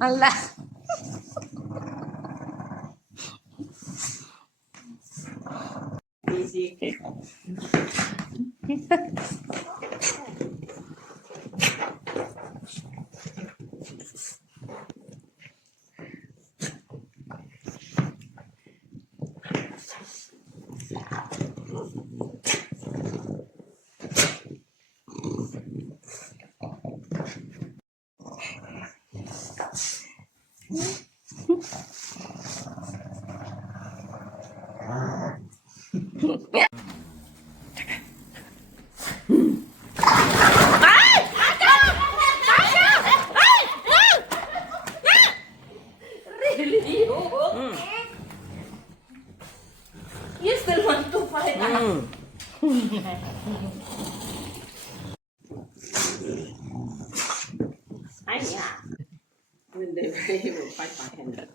Ala. Basic. You still want to fight? Aya. Hindi, he will fight my hand.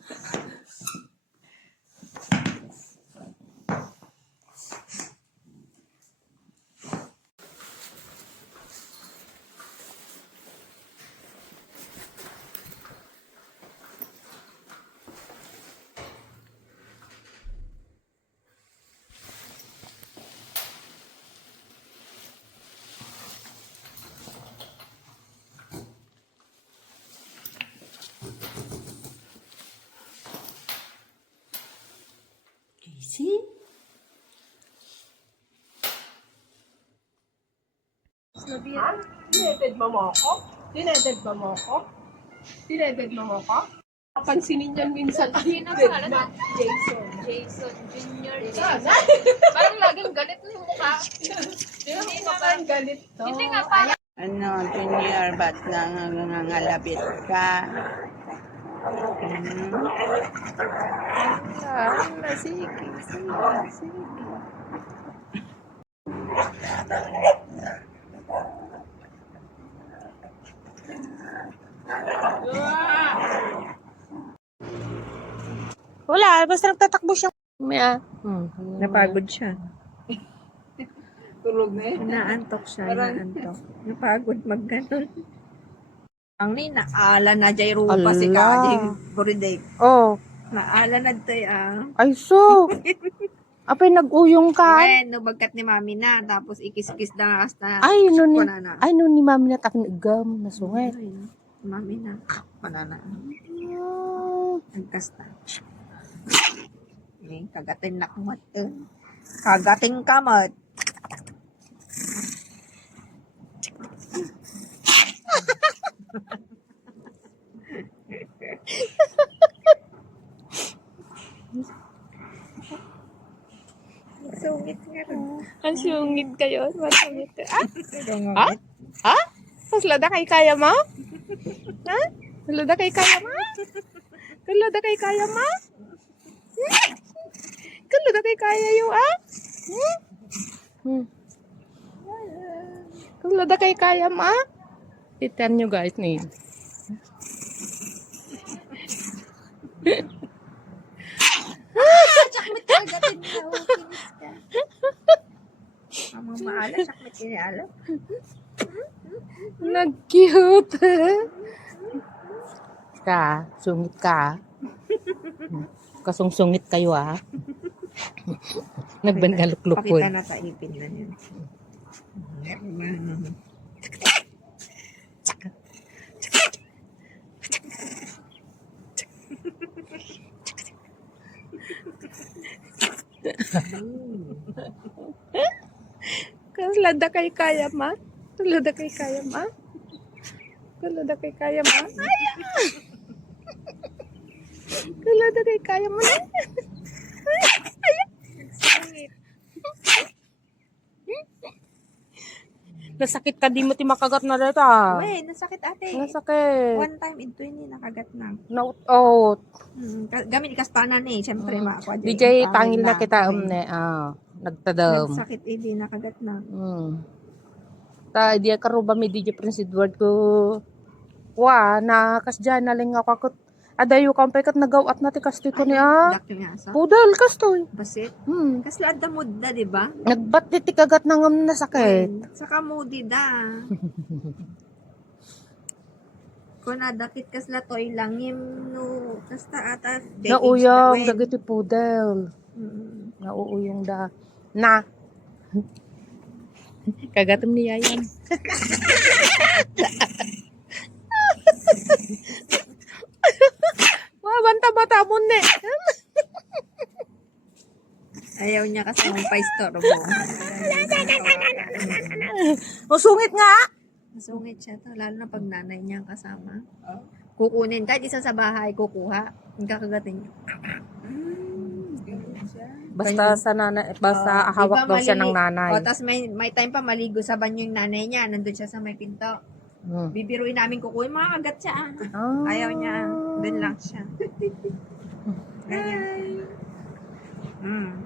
Casey? Ha? Dineded mo mo ako? Dineded mo mo ako? Dineded mo mo ako? Pansinin yan minsan. Sino Dead pangalan na. Jason. Jason Jr. Sana. Parang laging galit na yung mukha. Hindi naman galit to. Hindi nga parang Ano, Junior, ba't nangangalabit ka? Sige, sige. Wala, basta nagtatakbo siya. May Napagod siya. Tulog na eh. Naantok siya, naantok. Napagod magganon. Ang ni naala na jay rupa si Ala. Kajay Buriday. Oh, Naala na tayo ay so. Apay nag-uyong ka. When, bagkat ni mami na, tapos ikis-kis na hasta. Ay, no ni, Panana. ay, no ni mami na takinagam, nasungit. Ay, mami na. Panana. Nagkasta. Eh, kagatin na kumat. Kagating kamat. Sungit nga rin. Ang sungit kayo. Masungit ka. Ah? Pero Ah? Ah? Kaslada kay kaya ma? Ha? Kaslada kay kaya ma? Kaslada kay kaya ma? Kaslada kay kaya yung ah? Kaslada kay kaya ma? Titan nyo guys nih. kagatin na. Kinis ka. Ang mga maala, sakit kiniala. Nag-cute. Ka, sungit ka. Kasungsungit kayo ah. Nagbandaluklukod. Pakita na taipin na yun. Kaslada kay kaya ma? Kaslada kay kaya ma? Kaslada kay kaya ma? Kaslada kay kaya ma? Nasakit ka di mo ti makagat na dito ah. Uy, nasakit ate. Nasakit. One time in 20 nakagat na. Naut-out. Gamit kastanan eh. Siyempre, makakwa DJ tangil na kita umne. Ah, nagtadam. Nagsakit eh, di nakagat na. Ta di karuba mi DJ Prince Edward ko. Wa na kasdyan na lang ako adayo kampay kat nagawat na ti kastoy ko niya. Dakto nga sa. Pudal kastoy. Basit. Hmm. Kasla da mood da, di ba? Nagbat ti kagat nangam na sakit. Saka moody da. Kung nadakit kas latoy lang yung no, kasta atas. Nauyong, dagiti pudel. Mm. Nauuyong da. Na. Kagatam ni Yayam. Wah, banta-bata mo ne. Ayaw niya kasi mong pa-istorbo. Masungit nga. Masungit siya to, lalo na pag nanay niya ang kasama. Kukunin, kahit isa sa bahay, kukuha. Yung kakagatin niya. Basta sa nanay, basta hawak daw siya ng nanay. O, tapos may time pa maligo sa banyo yung nanay niya. Nandun siya sa may pinto. Bibiruin namin kukunin, mga kagat siya. Ayaw niya. Doon lang siya. Ganyan.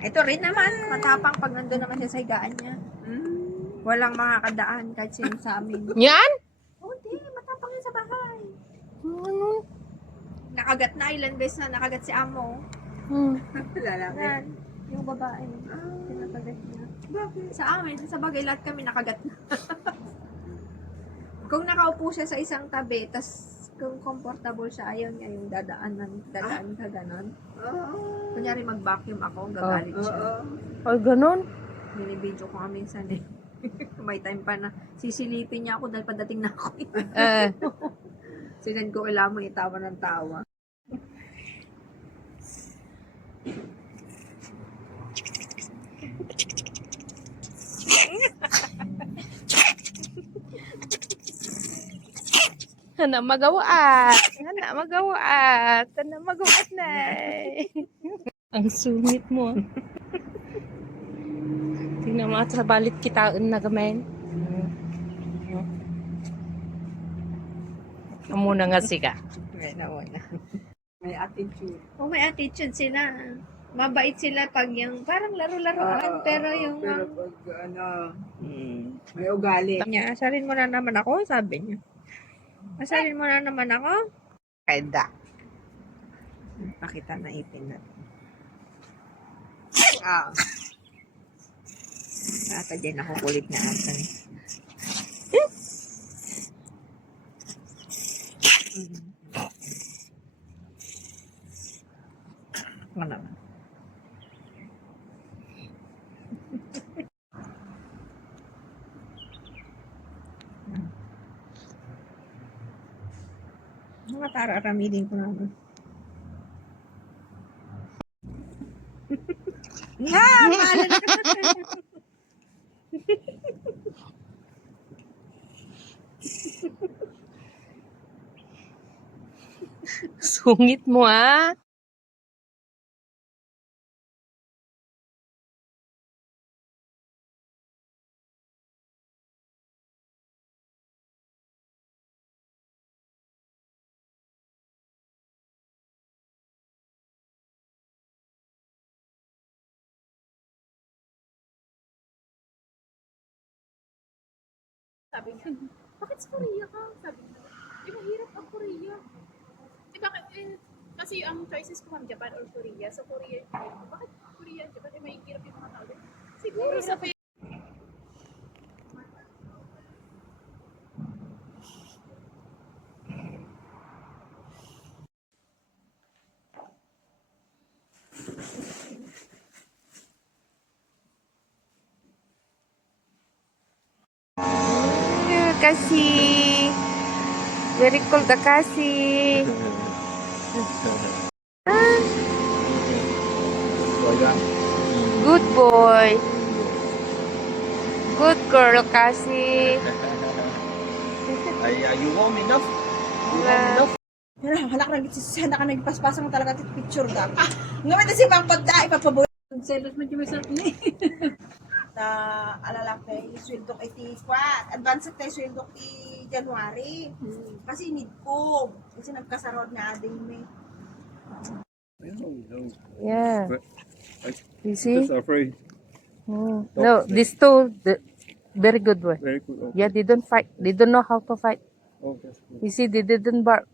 Ito rin naman, matapang pag nandun naman siya sa higaan niya. Walang mga kadaan kahit sino sa amin. Yan? Hindi, matapang yun sa bahay. Ano? Nakagat na, ilan beses na nakagat si Amo. Lalaki. Yan, yung babae. Pinakagat niya. Sa amin, sa bagay, lahat kami nakagat na. Kung nakaupo siya sa isang tabi, tas kung comfortable siya, ayaw niya yung dadaan ka ganon. Kunyari mag-vacuum ako, gagalit siya. Ay, ganun. Binibidyo ko nga minsan eh. May time pa na sisilipin niya ako dahil padating na ako. Sinend ko kailangan mo itawa ng tawa. Hana magawaat. Hana magawaat. Hana magawaat na. Ang sungit mo. Tingnan mo at sa balit kitaan na gamen. Muna nga siga. May nauna. May attitude. Oh, may attitude sila. Mabait sila pag yung parang laro-laruan pero yung Pero pag may ugali. niya, asarin mo na naman ako, sabi niya. Asarin mo na naman ako. Kaya. Pakita na ipin natin. Ata dyan ako kulit na ata. Ano naman? Mga tara-aramidin ko naman. Nga! Mahala na Sungit mo ah. Sabi niya, bakit sa Korea ka? Sabi niya, di mahirap ang Korea. Di bakit, kasi ang choices ko ma'am, Japan or Korea. So Korea, bakit Korea, Japan, may hirap yung mga tao. Siguro sa Kasi. Very cool ka kasi. Good boy. Good girl kasi. Ay, you warm enough? Halak na gitsisanda ka nagpaspasang talaga tit picture ka. Ngayon na si Mang Pagda, ipapabuhay. Selos mo dyan sa ni. Na alalaki, sweldo kay ti Kwat. Advance tayo sweldo kay January. Kasi need ko. Kasi nagkasarod na ading may. Yeah. You see? Just afraid. No, these two, very good boy. Very good. Okay. Yeah, they don't fight. They don't know how to fight. Oh, that's good. You see, they didn't bark.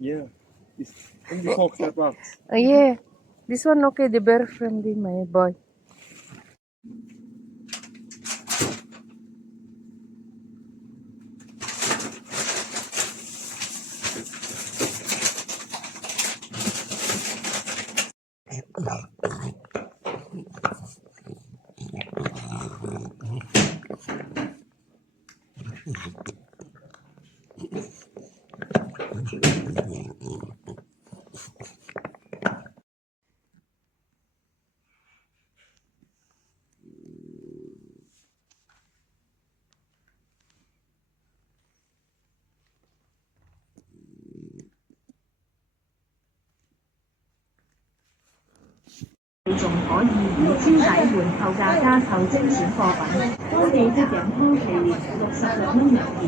Yeah. It's only fox that barks. Oh, yeah. This one, okay, they're very friendly, my boy. 你仲可以以超抵換後價加購精選貨品，當地的飲湯系列66蚊1件，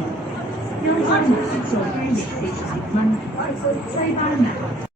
優質濃縮素居翼40蚊，西班牙。